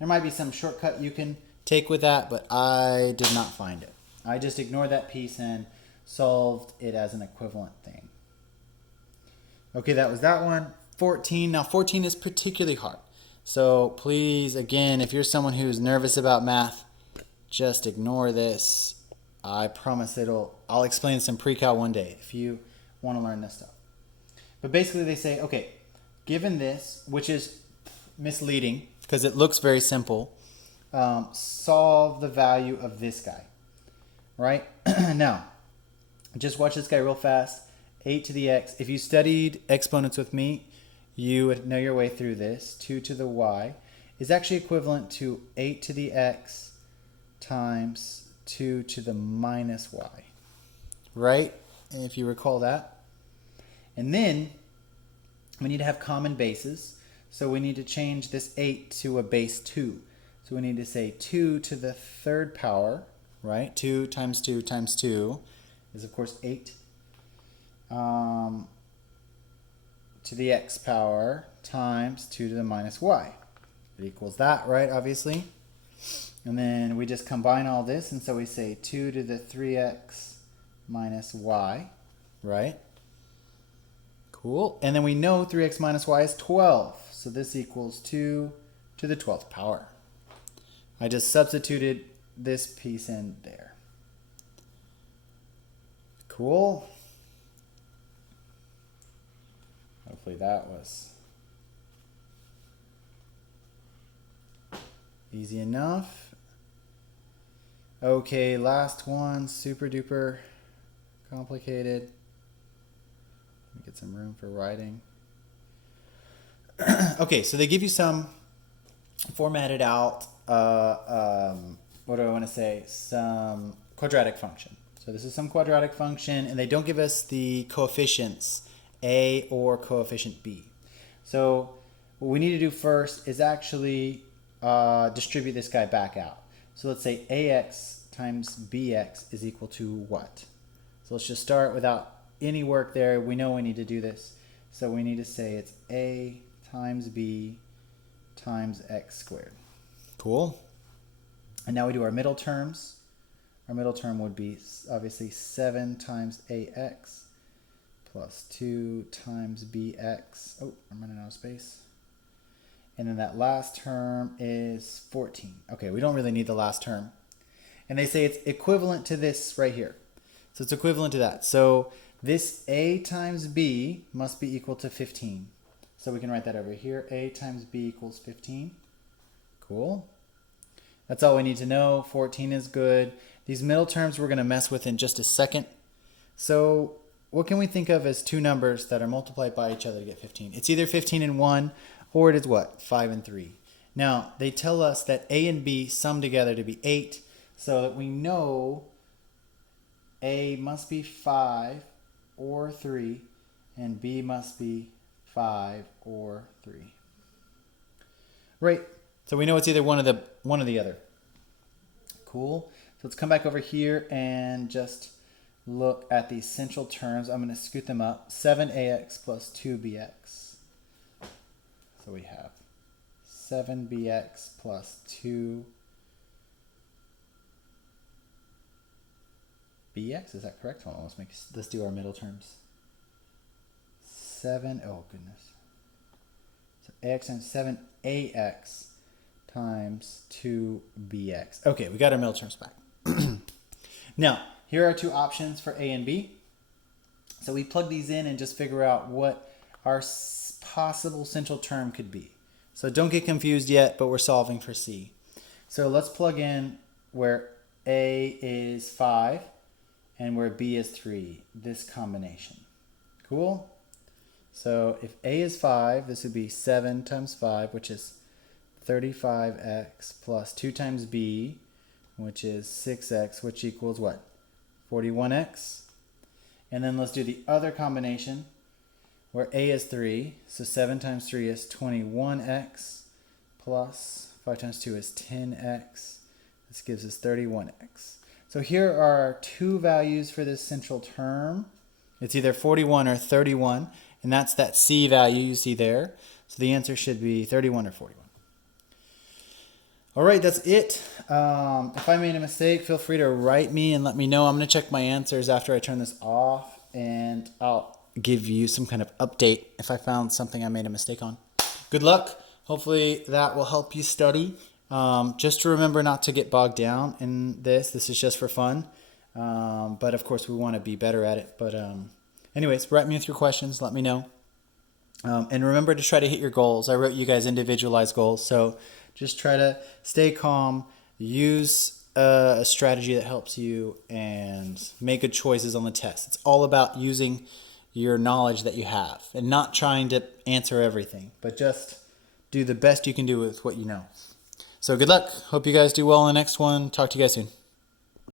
There might be some shortcut you can take with that, but I did not find it. I just ignored that piece and solved it as an equivalent thing. Okay, that was that one. 14. Now 14 is particularly hard. So please, again, if you're someone who's nervous about math, just ignore this. I promise I'll explain this in pre-cal one day if you want to learn this stuff. But basically they say, okay, given this, which is misleading because it looks very simple, solve the value of this guy, right? Now, just watch this guy real fast. 8 to the x. If you studied exponents with me, you would know your way through this. 2 to the y is actually equivalent to 8 to the x times 2 to the minus y, right? And if you recall that. And then we need to have common bases. So we need to change this 8 to a base 2. So we need to say 2 to the third power, right? 2 times 2 times 2 is, of course, 8. To the x power times 2 to the minus y. It equals that, right, obviously? And then we just combine all this, and so we say 2 to the 3x minus y, right? Cool. And then we know 3x minus y is 12. So this equals 2 to the 12th power. I just substituted this piece in there. Cool. Hopefully that was easy enough. Okay, last one, super duper complicated. Get some room for writing. Okay, so they give you some formatted out, what do I want to say? Some quadratic function. So this is some quadratic function, and they don't give us the coefficients a or coefficient b. So what we need to do first is actually distribute this guy back out. So let's say ax times bx is equal to what? So let's just start without any work there. We know we need to do this. So we need to say it's a times b times x squared. Cool. And now we do our middle terms. Our middle term would be obviously 7 times ax plus 2 times bx. Oh, I'm running out of space. And then that last term is 14. Okay, we don't really need the last term. And they say it's equivalent to this right here. So it's equivalent to that. So this a times b must be equal to 15. So we can write that over here. A times b equals 15. Cool. That's all we need to know. 14 is good. These middle terms we're going to mess with in just a second. So what can we think of as two numbers that are multiplied by each other to get 15? It's either 15 and 1, or it is what? 5 and 3. Now, they tell us that a and b sum together to be 8, so that we know a must be 5 or 3, and b must be 5 or 3. Right. So we know it's either one or the other. Cool. So let's come back over here and just look at these central terms. I'm going to scoot them up. 7ax plus 2bx. So we have 7bx plus 2bx. Is that correct? Hold on, let's do our middle terms. 7, oh goodness. So ax times 7ax times 2bx. Okay, we got our middle terms back. Now, here are two options for a and b. So we plug these in and just figure out what our possible central term could be. So don't get confused yet, but we're solving for c. So let's plug in where a is 5 and where b is 3, this combination. Cool? So if a is 5, this would be 7 times 5, which is 35x plus 2 times b, which is 6x, which equals what? 41x. And then let's do the other combination where a is 3. So 7 times 3 is 21x plus 5 times 2 is 10x. This gives us 31x. So here are our two values for this central term. It's either 41 or 31, and that's that c value you see there. So the answer should be 31 or 41. All right, that's it. If I made a mistake, feel free to write me and let me know. I'm going to check my answers after I turn this off, and I'll give you some kind of update if I found something I made a mistake on. Good luck. Hopefully that will help you study. Just to remember not to get bogged down in this. This is just for fun. But of course, we want to be better at it. But anyways, write me with your questions. Let me know. And remember to try to hit your goals. I wrote you guys individualized goals. So just try to stay calm, use a strategy that helps you, and make good choices on the test. It's all about using your knowledge that you have and not trying to answer everything, but just do the best you can do with what you know. So good luck. Hope you guys do well in the next one. Talk to you guys soon.